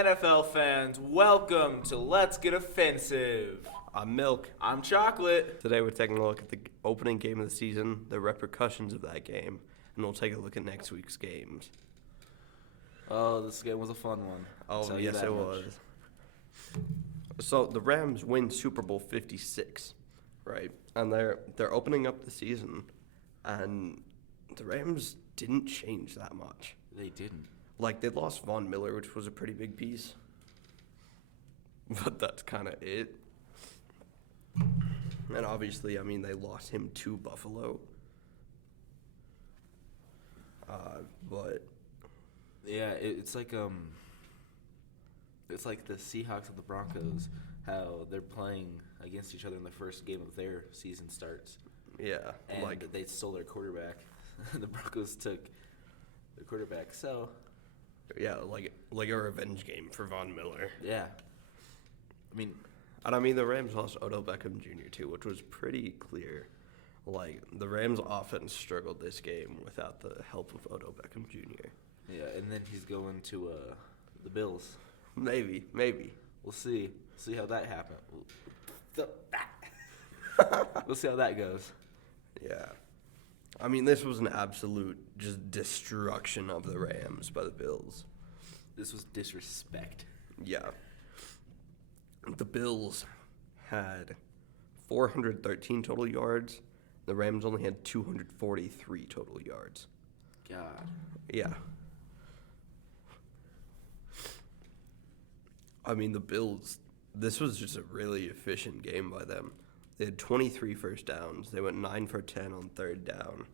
NFL fans, welcome to Let's Get Offensive. I'm Milk. I'm Chocolate. Today we're taking a look at the opening game of the season, the repercussions of that game, and we'll take a look at next week's games. Oh, this game was a fun one. Oh, yes, it was. So the Rams win Super Bowl 56, right? And they're opening up the season, and the Rams didn't change that much. They didn't. Like, they lost Von Miller, which was a pretty big piece. But that's kind of it. And obviously, I mean, they lost him to Buffalo. But yeah, it's like the Seahawks and the Broncos, how they're playing against each other in the first game of their season starts. yeah, And like they stole their quarterback. The Broncos took the quarterback. So yeah, like a revenge game for Von Miller. yeah, And I mean, the Rams lost Odell Beckham Jr. too, which was pretty clear. Like, the Rams offense struggled this game without the help of Odell Beckham Jr. yeah, and then he's going to the Bills. Maybe. We'll see how that happens. We'll see how that goes. Yeah. I mean, this was an absolute just destruction of the Rams by the Bills. This was disrespect. Yeah. The Bills had 413 total yards. The Rams only had 243 total yards. God. Yeah. I mean, the Bills, this was just a really efficient game by them. They had 23 first downs. They went 9 for 10 on third down.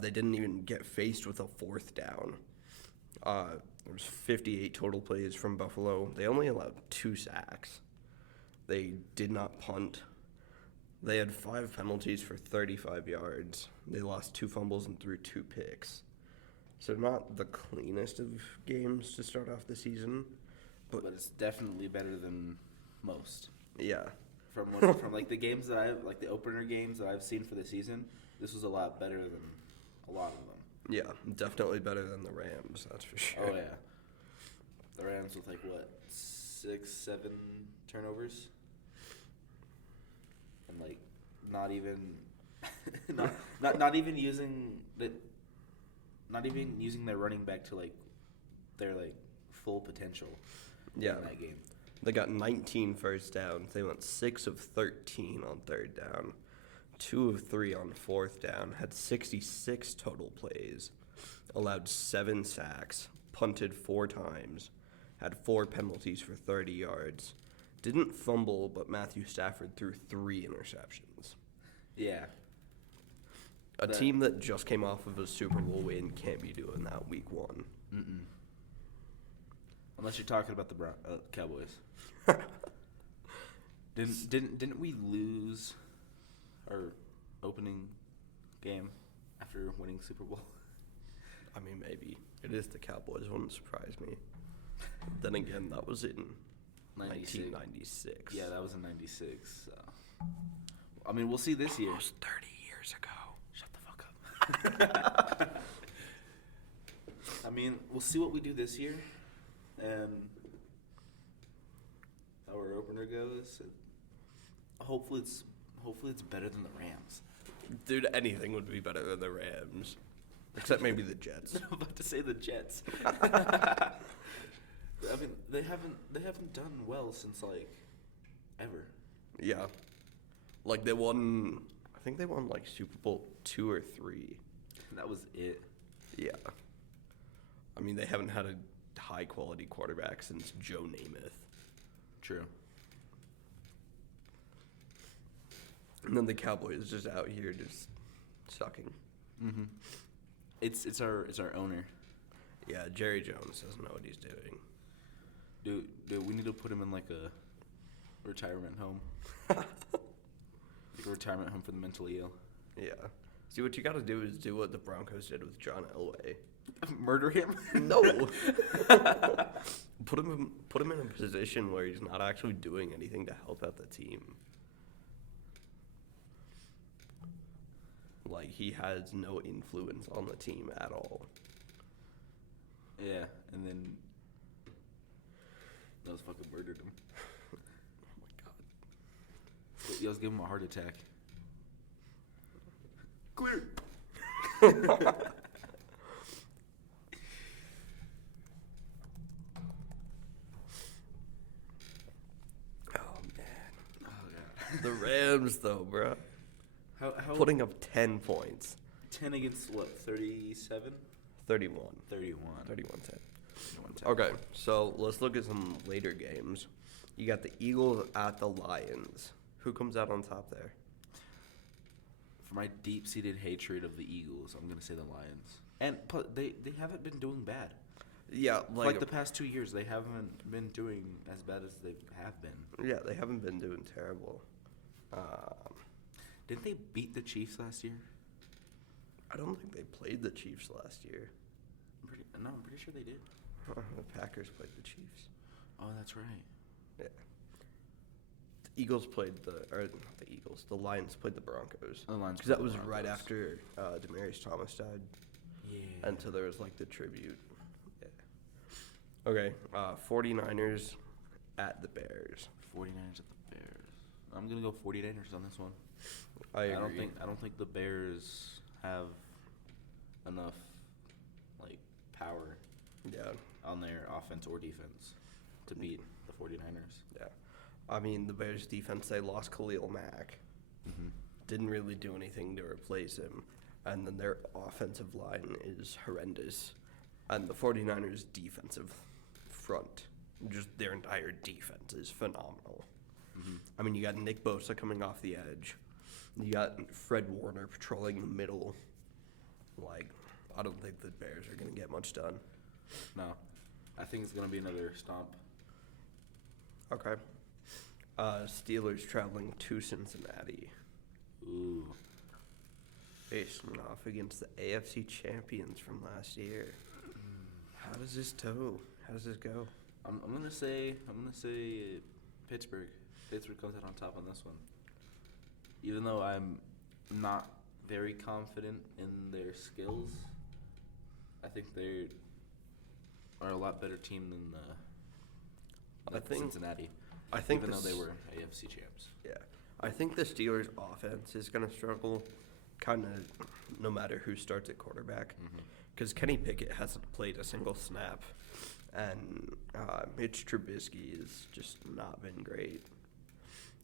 They didn't even get faced with a fourth down. There was 58 total plays from Buffalo. They only allowed 2 sacks. They did not punt. They had 5 penalties for 35 yards. They lost 2 fumbles and threw 2 picks. So not the cleanest of games to start off the season. But it's definitely better than most. Yeah. From like the games that the opener games that I've seen for the season, this was a lot better than a lot of them. Yeah, definitely better than the Rams, that's for sure. Oh yeah. The Rams with 6, 7 turnovers. And not even not even using their running back to their full potential Yeah. in that game. They got 19 first downs. They went 6 of 13 on third down, 2 of 3 on fourth down, had 66 total plays, allowed 7 sacks, punted 4 times, had 4 penalties for 30 yards, didn't fumble, but Matthew Stafford threw 3 interceptions. Yeah. A team that just came off of a Super Bowl win can't be doing that week 1. Mm-mm. Unless you're talking about the Cowboys. Didn't we lose our opening game after winning Super Bowl? I mean, maybe. It is the Cowboys. Wouldn't surprise me. Then again, that was in 1996. Yeah, that was in 96. So. I mean, we'll see this year. Almost 30 years ago. Shut the fuck up. I mean, we'll see what we do this year. And how our opener goes. Hopefully it's better than the Rams. Dude, anything would be better than the Rams. Except maybe the Jets. I'm about to say the Jets. I mean, they haven't done well since ever. Yeah. I think they won Super Bowl 2 or 3. And that was it. Yeah. I mean, they haven't had a high quality quarterback since Joe Namath. True. And then the Cowboys just out here just sucking. Mm-hmm. It's our owner. Yeah, Jerry Jones doesn't know what he's doing. Dude, we need to put him in a retirement home. A retirement home for the mentally ill. Yeah. See, what you got to do is do what the Broncos did with John Elway. Murder him? No. Put him in a position where he's not actually doing anything to help out the team. He has no influence on the team at all. Yeah, and then murdered him. Oh my god. But let's give him a heart attack. Clear. Oh man. Oh god. The Rams though, bro. How Putting up 10 points. 10 against what? 37? 31. 31. 31-10. 31-10. Okay, so let's look at some later games. You got the Eagles at the Lions. Who comes out on top there? For my deep-seated hatred of the Eagles, I'm gonna say the Lions. And they haven't been doing bad. Yeah, Like the past 2 years, they haven't been doing as bad as they have been. Yeah, they haven't been doing terrible. Didn't they beat the Chiefs last year? I don't think they played the Chiefs last year. I'm pretty sure they did. The Packers played the Chiefs. Oh, that's right. Yeah. The Eagles played not the Eagles. The Lions played the Broncos. The Lions Because that played was the right Broncos. after Demaryius Thomas died. Yeah. And so there was like the tribute. Yeah. Okay, 49ers at the Bears. 49ers at the Bears. I'm gonna go 49ers on this one. I agree. I don't think the Bears have enough like power Yeah. on their offense or defense to beat the 49ers. Yeah. I mean, the Bears defense, they lost Khalil Mack. Mm-hmm. Didn't really do anything to replace him. And then their offensive line is horrendous. And the 49ers defensive front, just their entire defense is phenomenal. Mm-hmm. I mean, you got Nick Bosa coming off the edge. You got Fred Warner patrolling the middle. Like, I don't think the Bears are going to get much done. No, I think it's gonna be another stomp. Okay. Steelers traveling to Cincinnati. Ooh, Facing off against the AFC champions from last year. How does this go? How does this go? I'm gonna say Pittsburgh. Pittsburgh comes out on top on this one. Even though I'm not very confident in their skills, I think they are a lot better team than Cincinnati. I think even though they were AFC champs. Yeah, I think the Steelers' offense is going to struggle, kind of, no matter who starts at quarterback, because Kenny Pickett hasn't played a single snap, and Mitch Trubisky has just not been great.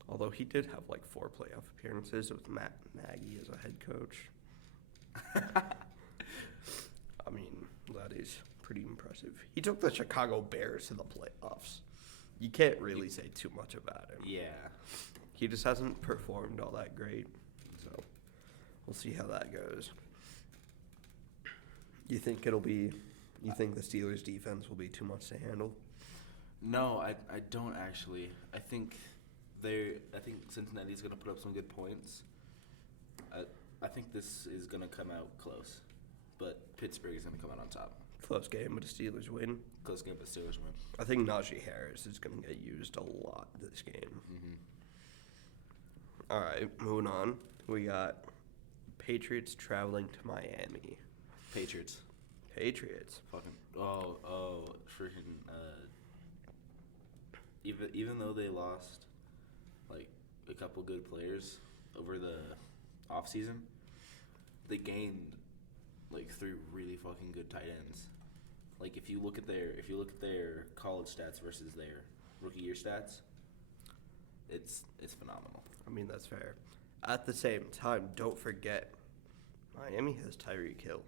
Although he did have like 4 playoff appearances with Matt Nagy as a head coach. I mean, that is pretty impressive. He took the Chicago Bears to the playoffs. You can't really say too much about him. Yeah. He just hasn't performed all that great. So we'll see how that goes. You think the Steelers defense will be too much to handle? No, I don't actually. I think Cincinnati's gonna put up some good points. I think this is gonna come out close, but Pittsburgh is gonna come out on top. Close game, but the Steelers win. Close game, but Steelers win. I think Najee Harris is going to get used a lot this game. Mm-hmm. All right, moving on. We got Patriots traveling to Miami. Patriots. Fucking freaking. Even though they lost like a couple good players over the off season, they gained like 3 really fucking good tight ends. Like if you look at their college stats versus their rookie year stats, it's phenomenal. I mean, that's fair. At the same time, don't forget, Miami has Tyreek Hill.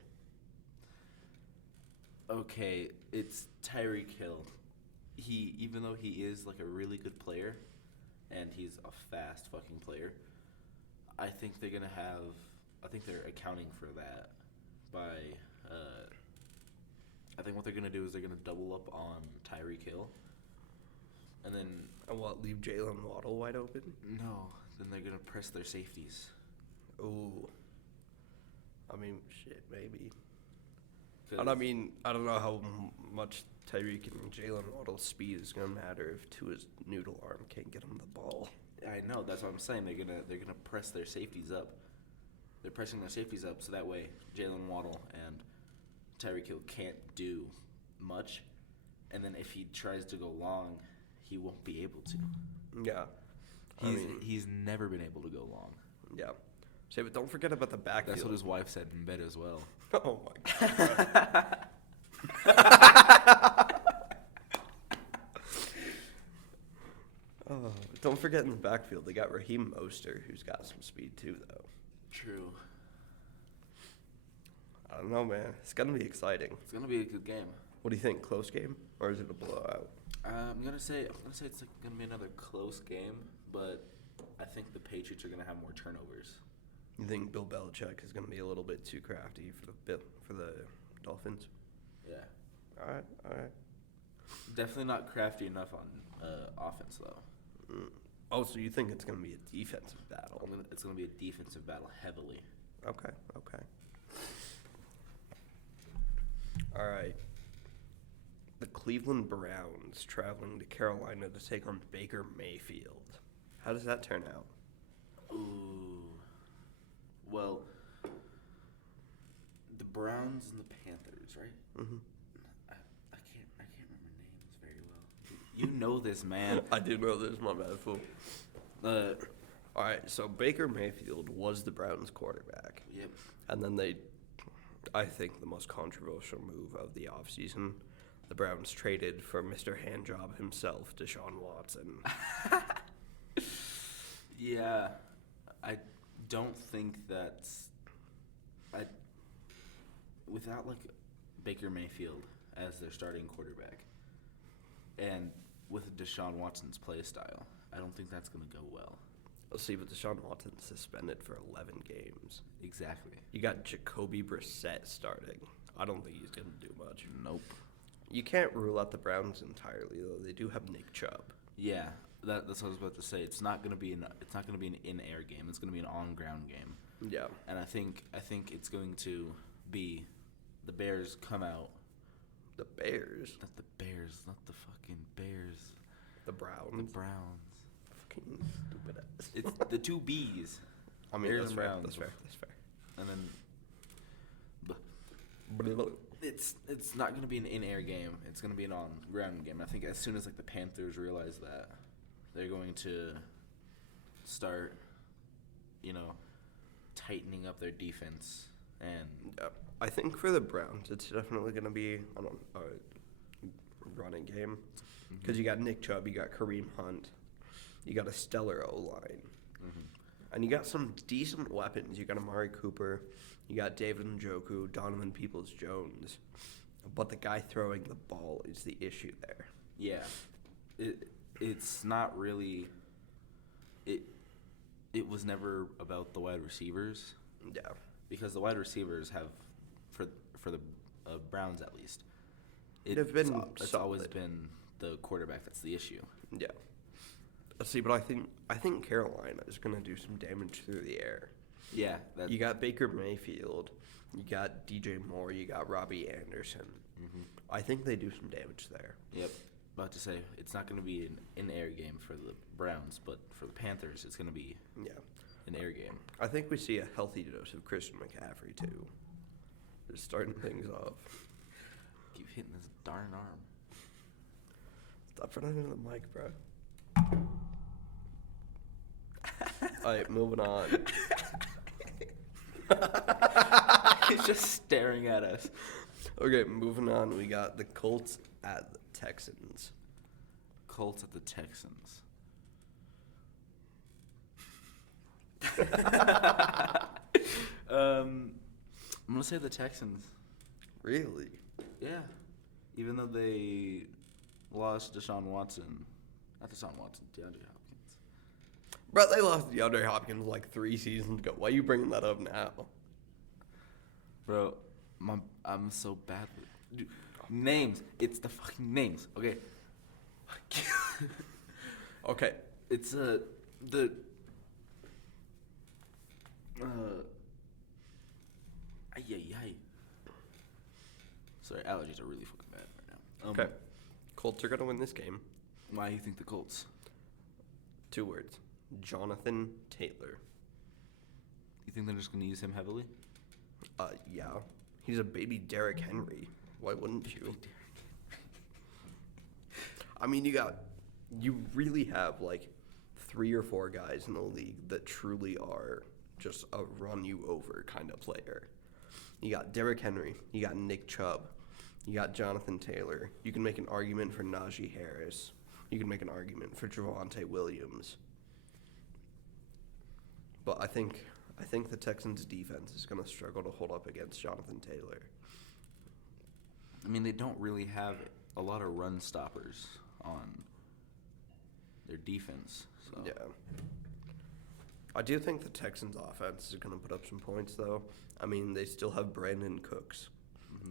Okay, it's Tyreek Hill. Even though he is like a really good player, and he's a fast fucking player, I think they're accounting for that by. I think what they're gonna do is they're gonna double up on Tyreek Hill, and then Leave Jalen Waddle wide open? no, then they're gonna press their safeties. Ooh. I mean, shit, maybe. 'Cause- And I mean, I don't know how much Tyreek and Jalen Waddle's speed is gonna matter if Tua's noodle arm can't get him the ball. I know, that's what I'm saying. They're gonna press their safeties up. They're pressing their safeties up so that way Jalen Waddle and Tyreek Hill can't do much. And then if he tries to go long, he won't be able to. Yeah. He's never been able to go long. Yeah. Say, but don't forget about the backfield. That's what his wife said in bed as well. Oh my god. Oh, don't forget in the backfield they got Raheem Mostert, who's got some speed too, though. True. I don't know, man. It's gonna be exciting. It's gonna be a good game. What do you think? Close game, or is it a blowout? I'm gonna say it's gonna be another close game, but I think the Patriots are gonna have more turnovers. You think Bill Belichick is gonna be a little bit too crafty for the Dolphins? Yeah. All right. Definitely not crafty enough on offense though. Oh, so you think it's gonna be a defensive battle? It's gonna be a defensive battle heavily. Okay. All right. The Cleveland Browns traveling to Carolina to take on Baker Mayfield. How does that turn out? Ooh. Well, the Browns and the Panthers, right? Mm-hmm. I can't remember names very well. You know this, man. I do know this, my bad fool. All right, so Baker Mayfield was the Browns' quarterback. Yep. And then I think the most controversial move of the offseason, the Browns traded for Mr. Handjob himself, Deshaun Watson. Yeah, I don't think without like Baker Mayfield as their starting quarterback, and with Deshaun Watson's play style, I don't think that's going to go well. Let's see, but Deshaun Watson's suspended for 11 games. Exactly. You got Jacoby Brissett starting. I don't think he's going to do much. Nope. You can't rule out the Browns entirely, though. They do have Nick Chubb. Yeah, that's what I was about to say. It's not going to be an in-air game. It's going to be an on-ground game. Yeah. And I think it's going to be the Bears come out. The Bears? Not the Bears. Not the fucking Bears. The Browns? The Browns. Fucking stupid ass. It's the two B's. I mean, Bears that's and fair. Browns. That's fair. And then it's not going to be an in-air game. It's going to be an on-ground game. I think as soon as like the Panthers realize that, they're going to start, tightening up their defense. And I think for the Browns, it's definitely going to be a running game. Because you got Nick Chubb, you got Kareem Hunt, you got a stellar O-line. Mm-hmm. And you got some decent weapons. You got Amari Cooper, you got David Njoku, Donovan Peoples-Jones. But the guy throwing the ball is the issue there. Yeah. It's not really... It was never about the wide receivers. Yeah. Because the wide receivers have, for the Browns at least, it's always been the quarterback that's the issue. Yeah. See, but I think Carolina is going to do some damage through the air. Yeah. You got Baker Mayfield, you got DJ Moore, you got Robbie Anderson. Mm-hmm. I think they do some damage there. Yep. About to say, it's not going to be an in-air game for the Browns, but for the Panthers, it's going to be an air game. I think we see a healthy dose of Christian McCaffrey, too. Just starting things off. Keep hitting this darn arm. Stop running into the mic, bro. All right, moving on. He's just staring at us. Okay, moving on. We got the Colts at the Texans. Colts at the Texans. I'm going to say the Texans. Really? Yeah. Even though they lost DeAndre Hopkins. Bro, they lost DeAndre Hopkins like 3 seasons ago. Why are you bringing that up now? Bro, I'm so bad with dude, names. It's the fucking names. Okay. Okay. It's Sorry, allergies are really fucking bad right now. Okay. Colts are going to win this game. Why do you think the Colts? 2 words. Jonathan Taylor. You think they're just going to use him heavily? Yeah. He's a baby Derrick Henry. Why wouldn't you? I mean, you you really have like 3 or 4 guys in the league that truly are just a run you over kind of player. You got Derrick Henry, you got Nick Chubb, you got Jonathan Taylor. You can make an argument for Najee Harris. You can make an argument for Javonte Williams. But I think the Texans' defense is going to struggle to hold up against Jonathan Taylor. I mean, they don't really have a lot of run stoppers on their defense. So. Yeah. I do think the Texans' offense is going to put up some points, though. I mean, they still have Brandon Cooks,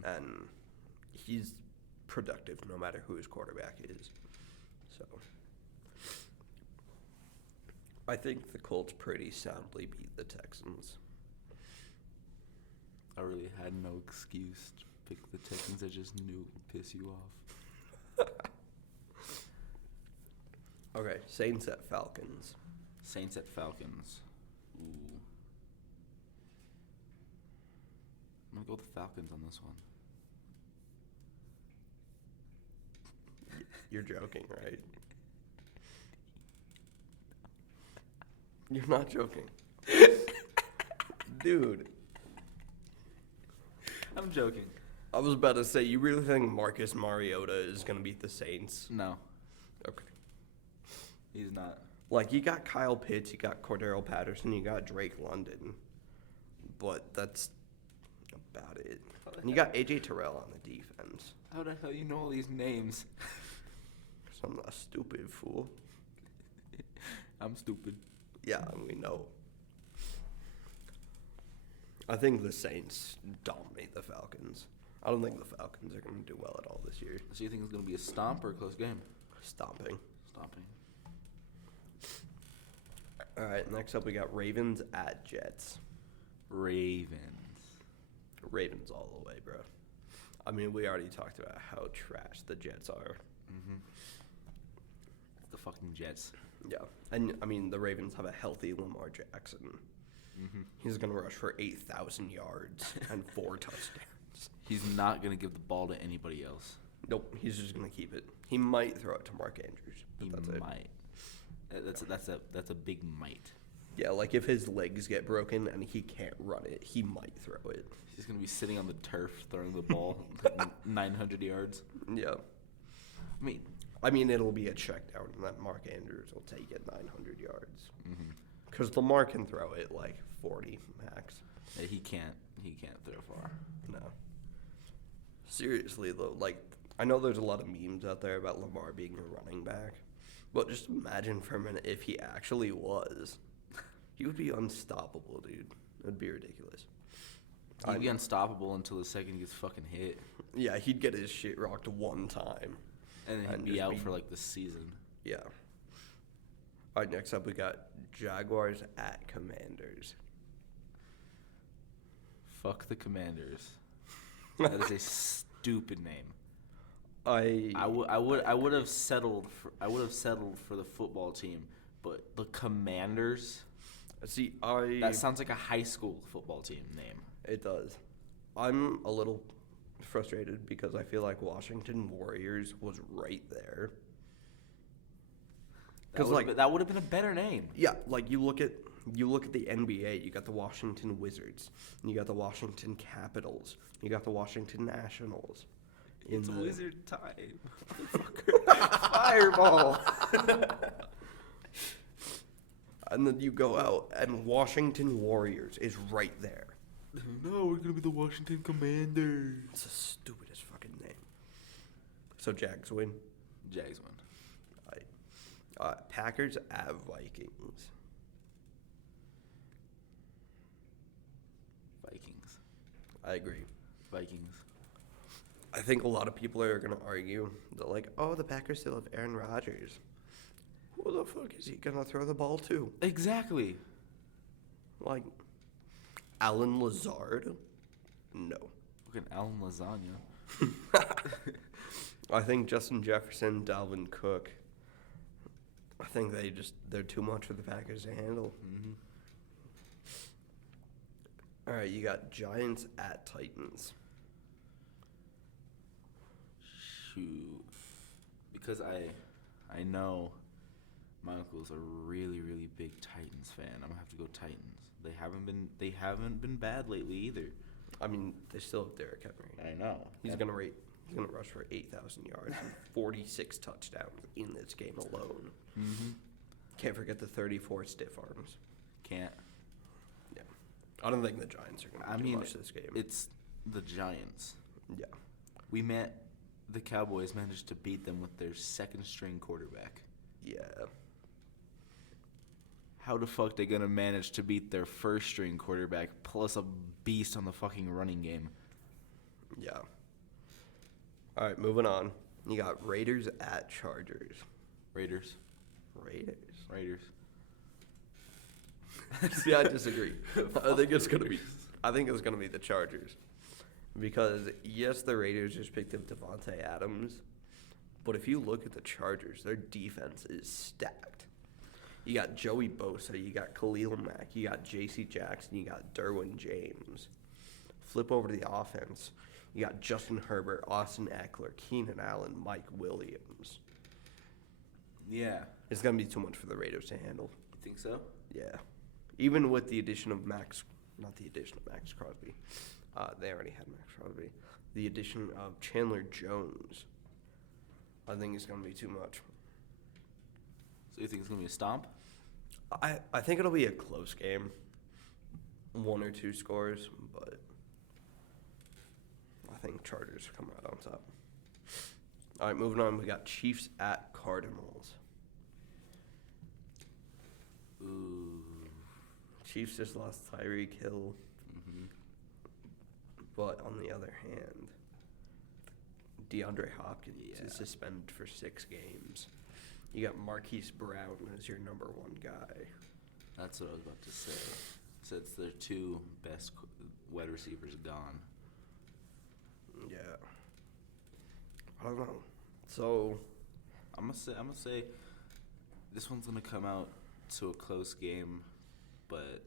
and he's productive no matter who his quarterback is. So I think the Colts pretty soundly beat the Texans. I really had no excuse to pick the Texans. I just knew it would piss you off. Okay, Saints at Falcons. Saints at Falcons. Ooh. I'm going to go with the Falcons on this one. You're joking, right? You're not joking. Dude. I'm joking. I was about to say, you really think Marcus Mariota is going to beat the Saints? No, Okay. he's not. Like, you got Kyle Pitts, you got Cordero Patterson, you got Drake London. But that's about it. And you got A.J. Terrell on the defense. How the hell you know all these names? Because I'm not a stupid fool. I'm stupid. Yeah, we know. I think the Saints dominate the Falcons. I don't think the Falcons are going to do well at all this year. So you think it's going to be a stomp or a close game? Stomping. Stomping. All right, next up we got Ravens at Jets. Ravens. Ravens all the way, bro. I mean, we already talked about how trash the Jets are. Mm-hmm. The fucking Jets. Yeah. And, I mean, the Ravens have a healthy Lamar Jackson. Mm-hmm. He's going to rush for 8,000 yards and 4 touchdowns. He's not going to give the ball to anybody else. Nope, he's just going to keep it. He might throw it to Mark Andrews, but He that's it. might. That's a big might. Yeah, like if his legs get broken and he can't run it, he might throw it. He's going to be sitting on the turf throwing the ball 900 yards. Yeah. I mean, it'll be a check down, and that Mark Andrews will take it 900 yards. Because Lamar can throw it like 40 max. Yeah, he can't throw far. No. Seriously, though, like, I know there's a lot of memes out there about Lamar being a running back, but just imagine for a minute if he actually was. He would be unstoppable, dude. It would be ridiculous. He'd be unstoppable until the second he gets fucking hit. Yeah, he'd get his shit rocked one time. And then he'd be out for like the season. Yeah. All right, next up we got Jaguars at Commanders. Fuck the Commanders. That is a stupid name. I would have settled for the football team, but the Commanders. See, that sounds like a high school football team name. It does. I'm a little frustrated because I feel like Washington Warriors was right there. Because that would have been a better name. Yeah, like you look at the NBA, you got the Washington Wizards, and you got the Washington Capitals, you got the Washington Nationals. It's Wizard time. Fireball. And then you go out, and Washington Warriors is right there. No, we're gonna be the Washington Commanders. It's the stupidest fucking name. So Jags win. Jags win. Packers at Vikings. Vikings. I agree. Vikings. I think a lot of people are going to argue that, like, oh, the Packers still have Aaron Rodgers. Who the fuck is he going to throw the ball to? Exactly. Like, Alan Lazard? No. Fucking Alan Lasagna. I think Justin Jefferson, Dalvin Cook, I think they're too much for the Packers to handle. Mm-hmm. All right, you got Giants at Titans. Shoot. Because I I know my uncle's a really, really big Titans fan. I'm gonna have to go Titans. They haven't been bad lately either. I mean, they still have Derrick Henry. I know. He's gonna rush for 8,000 yards and 46 touchdowns in this game alone. Mm-hmm. Can't forget the 34 stiff arms. Can't. Yeah. I don't think the Giants are gonna do much this game. It's the Giants. Yeah. The Cowboys managed to beat them with their second string quarterback. Yeah. How the fuck they gonna manage to beat their first string quarterback plus a beast on the fucking running game? Yeah. All right, moving on. You got Raiders at Chargers. Raiders. See, I disagree. I think it's gonna be the Chargers. Because yes, the Raiders just picked up Devontae Adams, but if you look at the Chargers, their defense is stacked. You got Joey Bosa, you got Khalil Mack, you got J.C. Jackson, you got Derwin James. Flip over to the offense. You got Justin Herbert, Austin Eckler, Keenan Allen, Mike Williams. Yeah. It's going to be too much for the Raiders to handle. You think so? Yeah. Even with the addition of Max Crosby. They already had Max Crosby. The addition of Chandler Jones, I think it's going to be too much. So you think it's going to be a stomp? I think it'll be a close game. 1 or 2 scores, but I think Chargers come out on top. All right, moving on. We got Chiefs at Cardinals. Ooh. Chiefs just lost Tyreek Hill. Mm-hmm. But on the other hand, DeAndre Hopkins is suspended for 6 games. You got Marquise Brown as your number 1 guy. That's what I was about to say. So it's their 2 best wide receivers gone. Yeah. I don't know. So I'm gonna say this one's gonna come out to a close game, but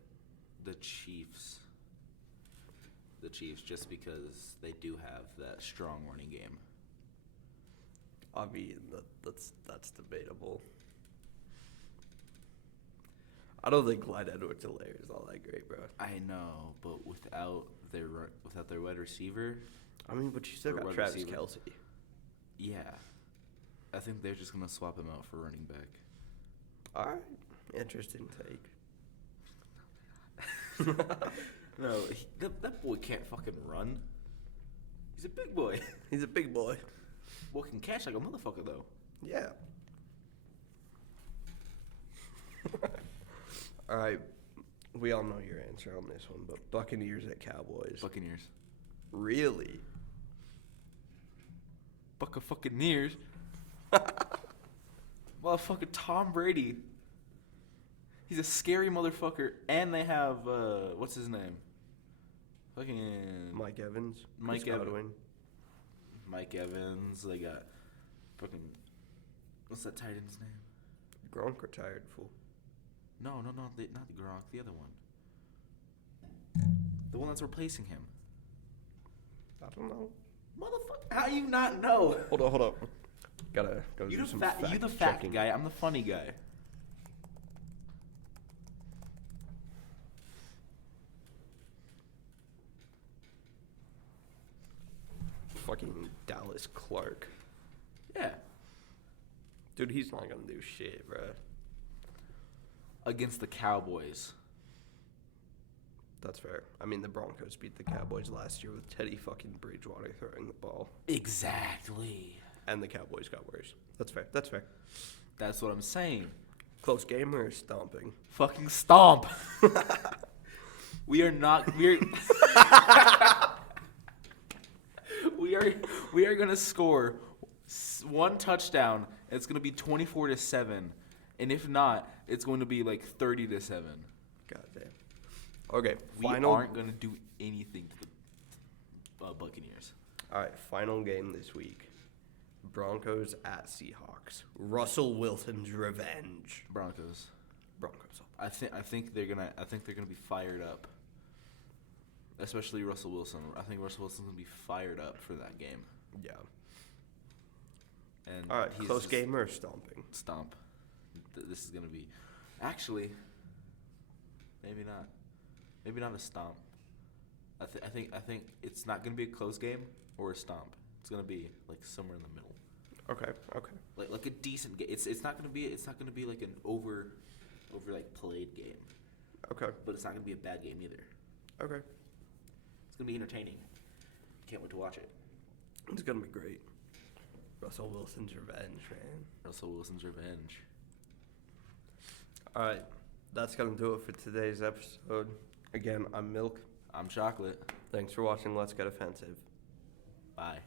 the Chiefs just because they do have that strong running game. I mean, that's debatable. I don't think Clyde Edwards-Helaire is all that great, bro. I know, but without their wide receiver, I mean, but you still got Travis Kelce. Yeah, I think they're just gonna swap him out for running back. All right, interesting take. No, that boy can't fucking run. He's a big boy. He's a big boy. Boy can catch like a motherfucker though. Yeah. All right, we all know your answer on this one, but Buccaneers at Cowboys. Buccaneers. Really? Buccaneers. Motherfucker Tom Brady. He's a scary motherfucker, and they have what's his name? Fucking Mike Evans. Mike Evans. They got fucking what's that tight end's name? Gronk retired, fool. No, not the Gronk. The other one. The one that's replacing him. I don't know. Motherfucker, how you not know? Hold up. Gotta go do some fact checking. You the fact guy. I'm the funny guy. Fucking Dallas Clark. Yeah. Dude, he's not gonna do shit, bro. Against the Cowboys. That's fair. I mean, the Broncos beat the Cowboys last year with Teddy fucking Bridgewater throwing the ball. Exactly. And the Cowboys got worse. That's fair. That's what I'm saying. Close game or stomping? Fucking stomp. We are gonna score 1 touchdown. It's gonna be 24-7, and if not, it's going to be like 30-7. Goddamn. Okay, we aren't gonna do anything to the Buccaneers. All right, final game this week: Broncos at Seahawks. Russell Wilson's revenge. Broncos. Broncos. I think they're gonna be fired up. Especially Russell Wilson. I think Russell Wilson's gonna be fired up for that game. Yeah. And All right, he's close just game or stomping? stomp. This is gonna be, actually, maybe not. Maybe not a stomp. I think it's not gonna be a close game or a stomp. It's gonna be like somewhere in the middle. Okay. Like a decent game. It's not gonna be like an over like played game. Okay. But it's not gonna be a bad game either. Okay. It's gonna be entertaining. Can't wait to watch it. It's gonna be great. Russell Wilson's revenge, man. Russell Wilson's revenge. All right, that's gonna do it for today's episode. Again, I'm Milk. I'm Chocolate. Thanks for watching Let's Get Offensive. Bye.